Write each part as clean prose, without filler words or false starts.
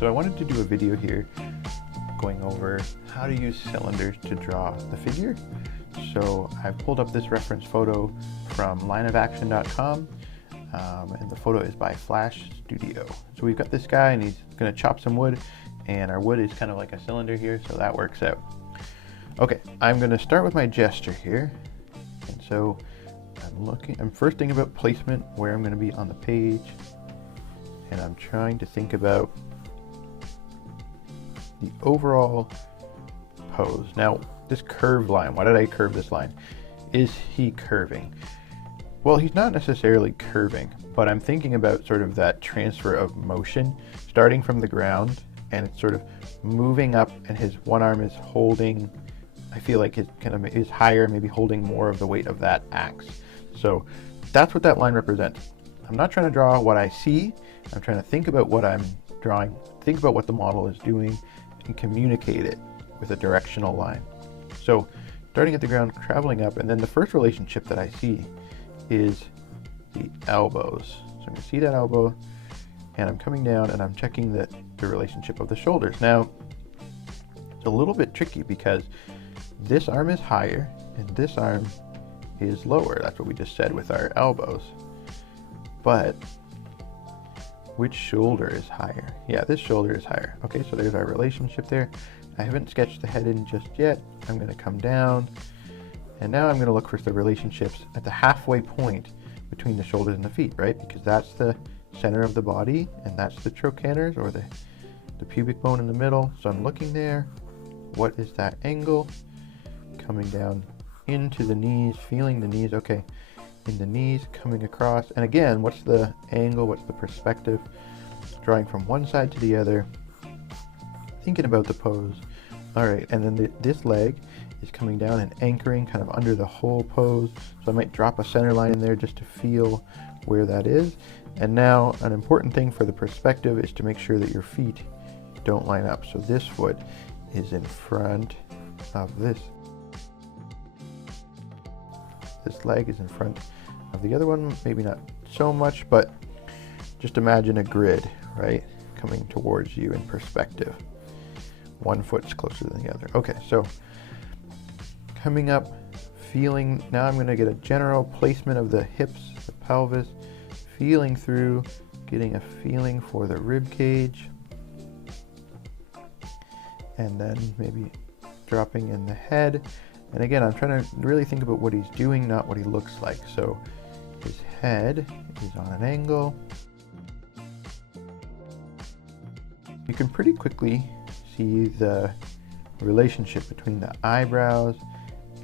So I wanted to do a video here going over how to use cylinders to draw the figure. So I've pulled up this reference photo from lineofaction.com, and the photo is by Flash Studio. So we've got this guy and he's going to chop some wood, and our wood is kind of like a cylinder here, so that works out. Okay, I'm going to start with my gesture here, and so I'm first thinking about placement, where I'm going to be on the page, and I'm trying to think about the overall pose. Now, this curved line, why did I curve this line? Is he curving? Well, he's not necessarily curving, but I'm thinking about sort of that transfer of motion, starting from the ground, and it's sort of moving up, and his one arm is holding, I feel like it kind of is higher, maybe holding more of the weight of that axe. So that's what that line represents. I'm not trying to draw what I see, I'm trying to think about what I'm drawing, think about what the model is doing, and communicate it with a directional line. So starting at the ground, traveling up, and then the first relationship that I see is the elbows. So I'm going to see that elbow, and I'm coming down and I'm checking the relationship of the shoulders. Now, it's a little bit tricky because this arm is higher and this arm is lower. That's what we just said with our elbows. But which shoulder is higher? Yeah, this shoulder is higher. Okay, so there's our relationship there. I haven't sketched the head in just yet. I'm going to come down, and now I'm going to look for the relationships at the halfway point between the shoulders and the feet, right? Because that's the center of the body, and that's the trochanters, or the pubic bone in the middle. So I'm looking there. What is that angle? Coming down into the knees, feeling the knees. Okay, in the knees, coming across. And again, what's the angle? What's the perspective? Drawing from one side to the other, thinking about the pose. All right, and then this leg is coming down and anchoring kind of under the whole pose. So I might drop a center line in there just to feel where that is. And now an important thing for the perspective is to make sure that your feet don't line up. So this foot is in front of this. This leg is in front of the other one, maybe not so much, but just imagine a grid, right? Coming towards you in perspective. One foot's closer than the other. Okay, so coming up, feeling, now I'm gonna get a general placement of the hips, the pelvis, feeling through, getting a feeling for the rib cage, and then maybe dropping in the head. And again, I'm trying to really think about what he's doing, not what he looks like. So his head is on an angle. You can pretty quickly see the relationship between the eyebrows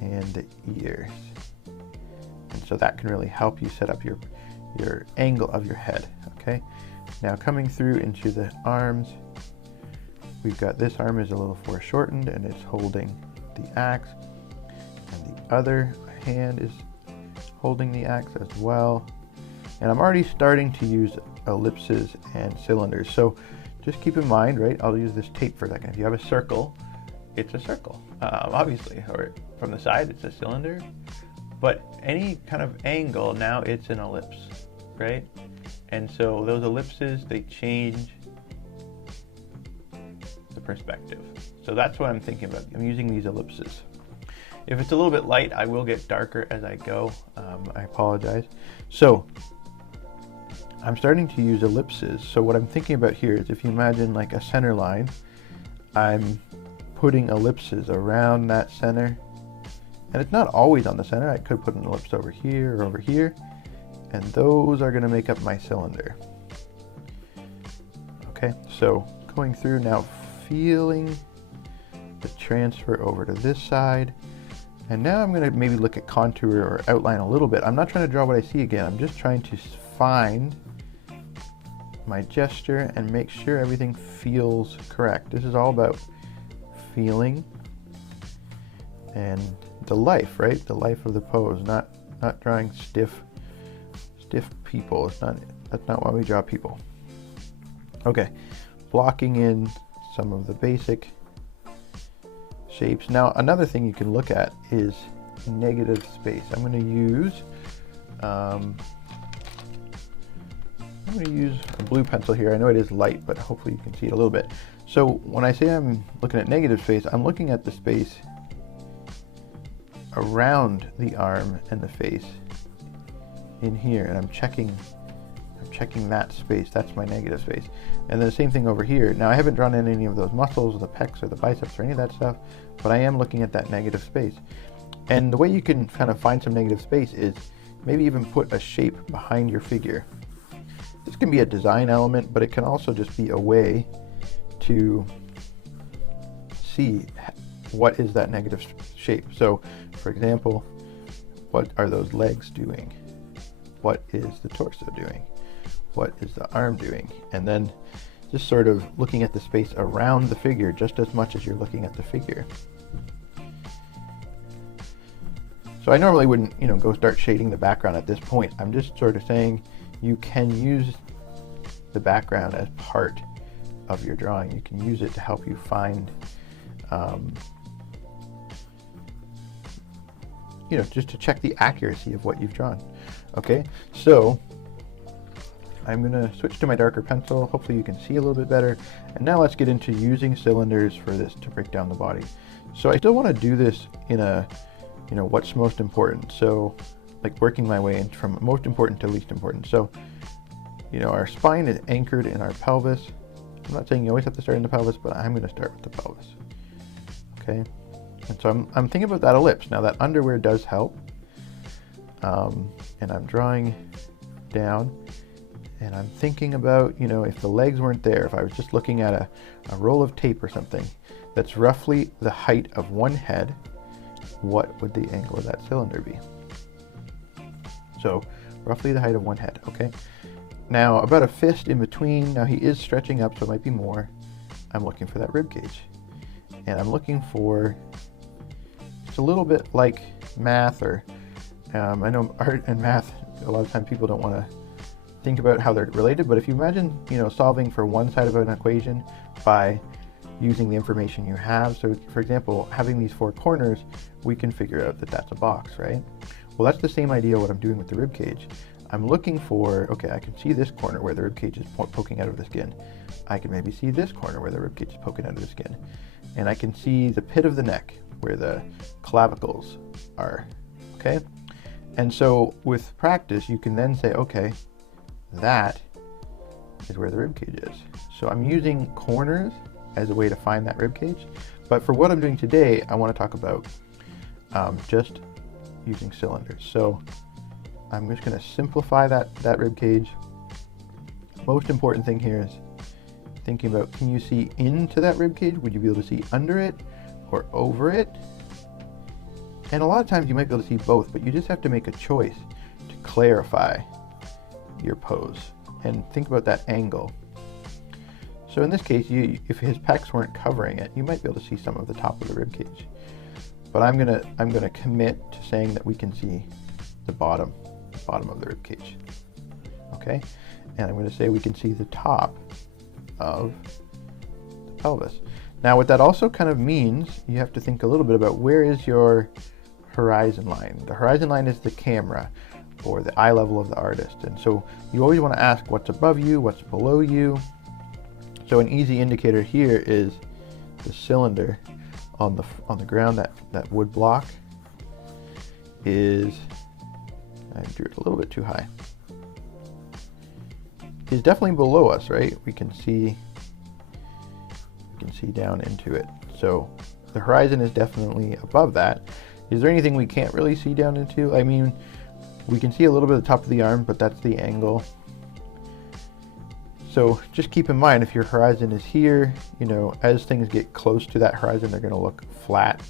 and the ears. And so that can really help you set up your angle of your head, okay? Now coming through into the arms, we've got this arm is a little foreshortened and it's holding the axe, and the other hand is holding the axe as well. And I'm already starting to use ellipses and cylinders. So just keep in mind, right, I'll use this tape for a second. If you have a circle, it's a circle, obviously, or from the side, it's a cylinder. But any kind of angle, now it's an ellipse, right? And so those ellipses, they change the perspective. So that's what I'm thinking about. I'm using these ellipses. If it's a little bit light, I will get darker as I go. I apologize. So I'm starting to use ellipses. So what I'm thinking about here is, if you imagine like a center line, I'm putting ellipses around that center. And it's not always on the center. I could put an ellipse over here or over here. And those are gonna make up my cylinder. Okay, so going through now, feeling the transfer over to this side. And now I'm gonna maybe look at contour or outline a little bit. I'm not trying to draw what I see again. I'm just trying to find my gesture and make sure everything feels correct. This is all about feeling and the life, right? The life of the pose, not drawing stiff people. That's not why we draw people. Okay, blocking in some of the basic shapes. Now, another thing you can look at is negative space. I'm going to use I'm going to use a blue pencil here. I know it is light, but hopefully you can see it a little bit. So when I say I'm looking at negative space, I'm looking at the space around the arm and the face in here, and I'm checking that space. That's my negative space. And then the same thing over here. Now I haven't drawn in any of those muscles, or the pecs, or the biceps, or any of that stuff, but I am looking at that negative space. And the way you can kind of find some negative space is maybe even put a shape behind your figure. This can be a design element, but it can also just be a way to see what is that negative shape. So, for example, what are those legs doing? What is the torso doing? What is the arm doing? And then just sort of looking at the space around the figure just as much as you're looking at the figure. So I normally wouldn't, go start shading the background at this point. I'm just sort of saying you can use the background as part of your drawing. You can use it to help you find, just to check the accuracy of what you've drawn. Okay, so I'm gonna switch to my darker pencil. Hopefully you can see a little bit better. And now let's get into using cylinders for this to break down the body. So I still want to do this in a, what's most important. So like working my way in from most important to least important. So, our spine is anchored in our pelvis. I'm not saying you always have to start in the pelvis, but I'm going to start with the pelvis. Okay, and so I'm thinking about that ellipse. Now that underwear does help. And I'm drawing down, and I'm thinking about, if the legs weren't there, if I was just looking at a roll of tape or something that's roughly the height of one head, what would the angle of that cylinder be? So roughly the height of one head. Okay, now about a fist in between. Now he is stretching up, so it might be more. I'm looking for that rib cage, and I'm looking for, it's a little bit like math, or I know art and math, a lot of times people don't want to think about how they're related, but if you imagine, solving for one side of an equation by using the information you have. So for example, having these four corners, we can figure out that that's a box, right? Well, that's the same idea what I'm doing with the rib cage. I'm looking for, okay, I can see this corner where the rib cage is poking out of the skin. I can maybe see this corner where the rib cage is poking out of the skin. And I can see the pit of the neck where the clavicles are, okay? And so with practice, you can then say, okay, that is where the rib cage is. So I'm using corners as a way to find that rib cage. But for what I'm doing today, I want to talk about just using cylinders. So I'm just going to simplify that rib cage. Most important thing here is thinking about, can you see into that rib cage? Would you be able to see under it or over it? And a lot of times you might be able to see both, but you just have to make a choice to clarify your pose and think about that angle. So in this case, if his pecs weren't covering it, you might be able to see some of the top of the rib cage. But I'm gonna commit to saying that we can see the bottom of the rib cage. Okay, and I'm going to say we can see the top of the pelvis. Now, what that also kind of means, you have to think a little bit about where is your horizon line. The horizon line is the camera, or the eye level of the artist, and so you always want to ask what's above you, what's below you. So an easy indicator here is the cylinder on the ground, that wood block is, I drew it a little bit too high, is definitely below us, right? We can see down into it. So the horizon is definitely above that. Is there anything we can't really see down into? I mean, we can see a little bit of the top of the arm, but that's the angle. So just keep in mind, if your horizon is here, as things get close to that horizon, they're going to look flat.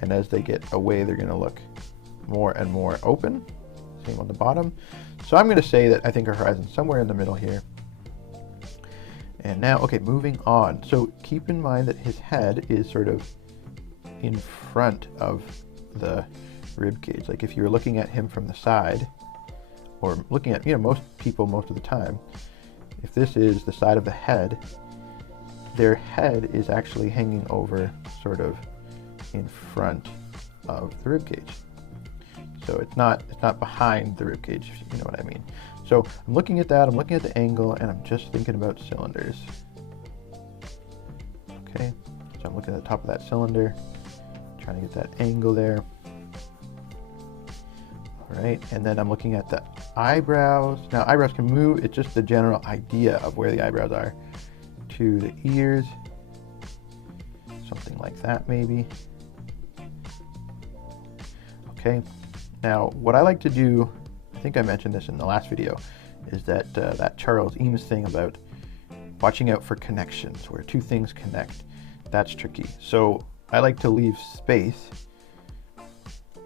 And as they get away, they're going to look more and more open. Same on the bottom. So I'm going to say that I think our horizon's somewhere in the middle here. And now, okay, moving on. So keep in mind that his head is sort of in front of the rib cage. Like if you're looking at him from the side, or looking at, most people most of the time, if this is the side of the head, their head is actually hanging over sort of in front of the rib cage. So it's not behind the rib cage, if you know what I mean. So I'm looking at that, I'm looking at the angle, and I'm just thinking about cylinders. Okay, so I'm looking at the top of that cylinder, trying to get that angle there. All right, and then I'm looking at the eyebrows. Now eyebrows can move, it's just the general idea of where the eyebrows are. To the ears, something like that maybe. Okay, now what I like to do, I think I mentioned this in the last video, is that that Charles Eames thing about watching out for connections, where two things connect. That's tricky. So I like to leave space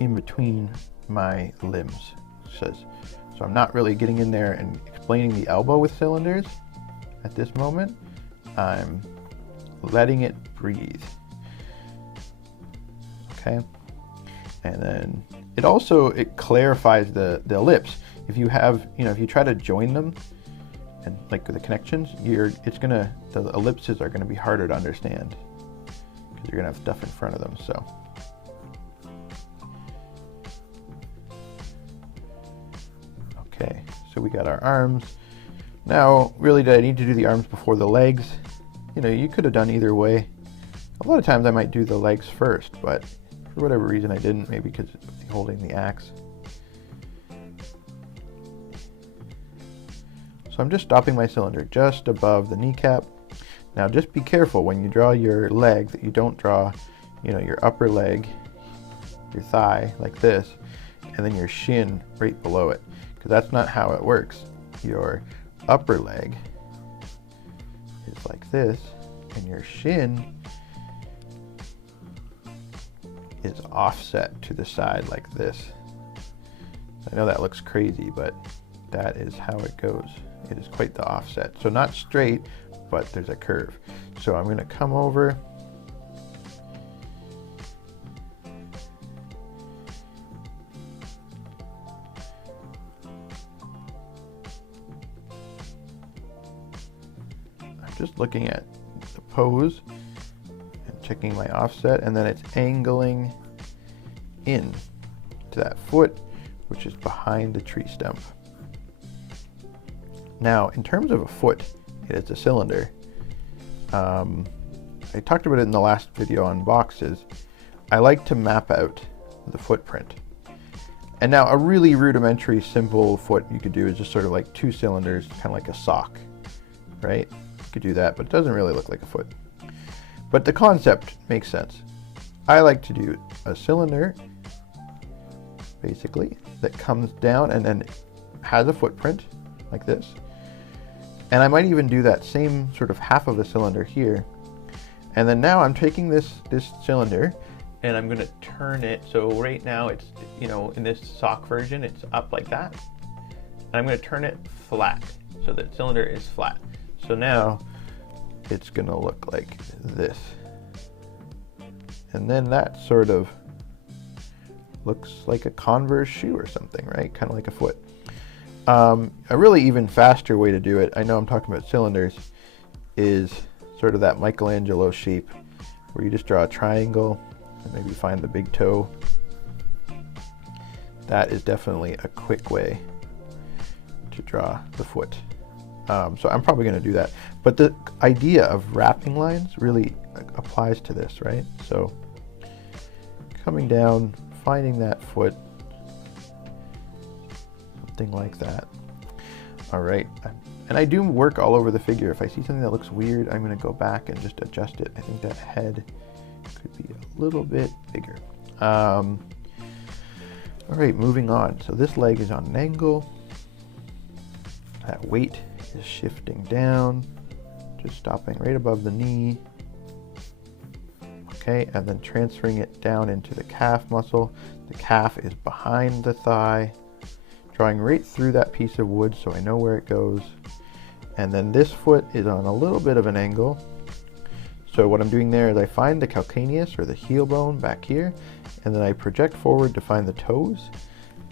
in between my limbs. So I'm not really getting in there and explaining the elbow with cylinders at this moment. I'm letting it breathe. Okay, and then it clarifies the ellipse. If you have, if you try to join them and like the connections, the ellipses are gonna be harder to understand because you're gonna have stuff in front of them. So okay, so we got our arms. Now, really, did I need to do the arms before the legs? You could have done either way. A lot of times I might do the legs first, but for whatever reason I didn't, maybe because of holding the axe. So I'm just stopping my cylinder just above the kneecap. Now just be careful when you draw your leg that you don't draw, your upper leg, your thigh like this, and then your shin right below it, because that's not how it works. Your upper leg is like this, and your shin is offset to the side like this. I know that looks crazy, but that is how it goes. It is quite the offset. So not straight, but there's a curve. So I'm going to come over. I'm just looking at the pose and checking my offset, and then it's angling in to that foot, which is behind the tree stump. Now, in terms of a foot, it's a cylinder. I talked about it in the last video on boxes. I like to map out the footprint. And now a really rudimentary, simple foot you could do is just sort of like two cylinders, kind of like a sock, right? You could do that, but it doesn't really look like a foot. But the concept makes sense. I like to do a cylinder, basically, that comes down and then has a footprint like this. And I might even do that same sort of half of a cylinder here. And then now I'm taking this cylinder and I'm gonna turn it. So right now it's, in this sock version, it's up like that. And I'm gonna turn it flat so that cylinder is flat. So now it's gonna look like this. And then that sort of looks like a Converse shoe or something, right? Kind of like a foot. A really even faster way to do it, I know I'm talking about cylinders, is sort of that Michelangelo shape where you just draw a triangle and maybe find the big toe. That is definitely a quick way to draw the foot. So I'm probably going to do that. But the idea of wrapping lines really applies to this, right? So coming down, finding that foot, something like that. All right, and I do work all over the figure. If I see something that looks weird, I'm going to go back and just adjust it. I think that head could be a little bit bigger. All right, moving on. So this leg is on an angle. That weight is shifting down, just stopping right above the knee. Okay, and then transferring it down into the calf muscle. The calf is behind the thigh, drawing right through that piece of wood so I know where it goes. And then this foot is on a little bit of an angle. So what I'm doing there is I find the calcaneus, or the heel bone, back here, and then I project forward to find the toes,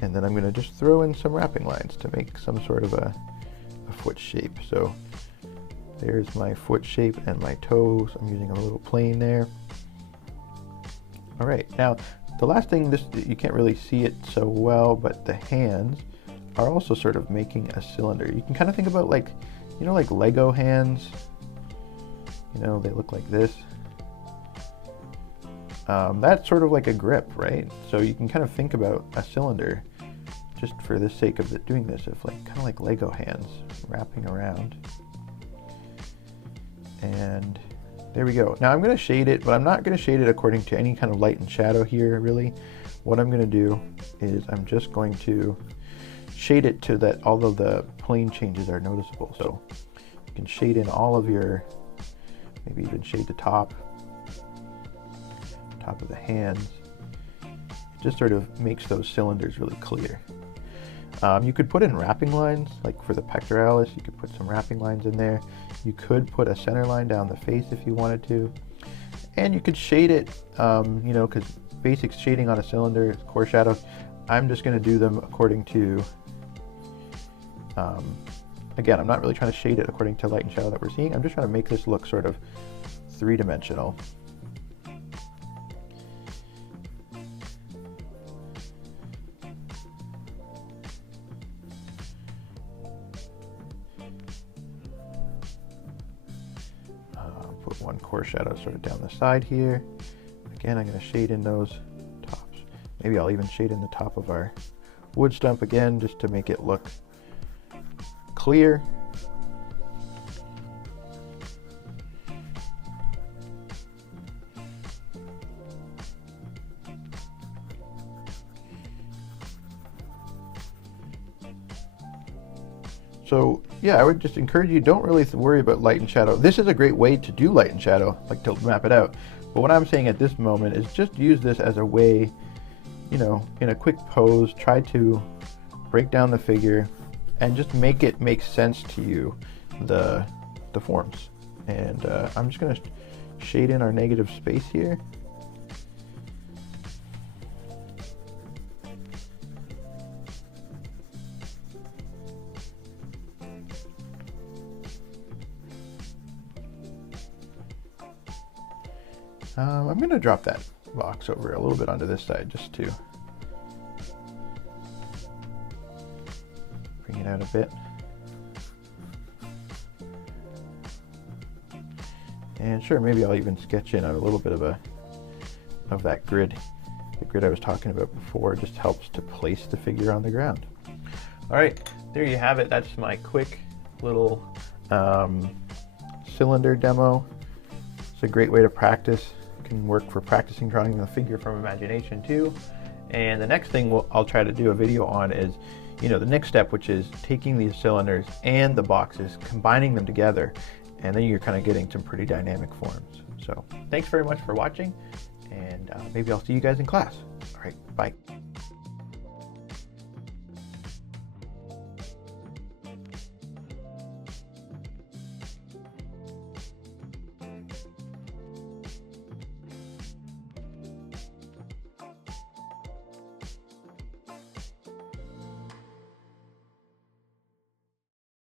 and then I'm going to just throw in some wrapping lines to make some sort of a foot shape. So there's my foot shape and my toes. I'm using a little plane there. All right, now the last thing, you can't really see it so well, but the hands are also sort of making a cylinder. You can kind of think about like, you know, like Lego hands. You know, they look like this. That's sort of like a grip, right? So you can kind of think about a cylinder, just for the sake of doing this, of like kind of like Lego hands wrapping around. And there we go. Now I'm going to shade it, but I'm not going to shade it according to any kind of light and shadow here, really. What I'm going to do is I'm just going to shade it to that all of the plane changes are noticeable. So you can shade in all of your, maybe even shade the top of the hands. It just sort of makes those cylinders really clear. You could put in wrapping lines, like for the pectoralis, you could put some wrapping lines in there. You could put a center line down the face if you wanted to. And you could shade it, you know, because basic shading on a cylinder, core shadows, I'm just going to do them according to, again, I'm not really trying to shade it according to light and shadow that we're seeing. I'm just trying to make this look sort of three-dimensional. Put one core shadow sort of down the side here. Again, I'm going to shade in those tops. Maybe I'll even shade in the top of our wood stump again, just to make it look clear. So yeah, I would just encourage you, don't really worry about light and shadow. This is a great way to do light and shadow, like to map it out. But what I'm saying at this moment is just use this as a way, you know, in a quick pose, try to break down the figure and just make it make sense to you, the forms. And I'm just gonna shade in our negative space here. I'm going to drop that box over a little bit onto this side just to bring it out a bit. And sure, maybe I'll even sketch in a little bit of that grid. The grid I was talking about before just helps to place the figure on the ground. All right, there you have it. That's my quick little cylinder demo. It's a great way to practice. Can work for practicing drawing the figure from imagination too. And the next thing I'll try to do a video on is, you know, the next step, which is taking these cylinders and the boxes, combining them together, and then you're kind of getting some pretty dynamic forms. So thanks very much for watching, and maybe I'll see you guys in class. All right, bye.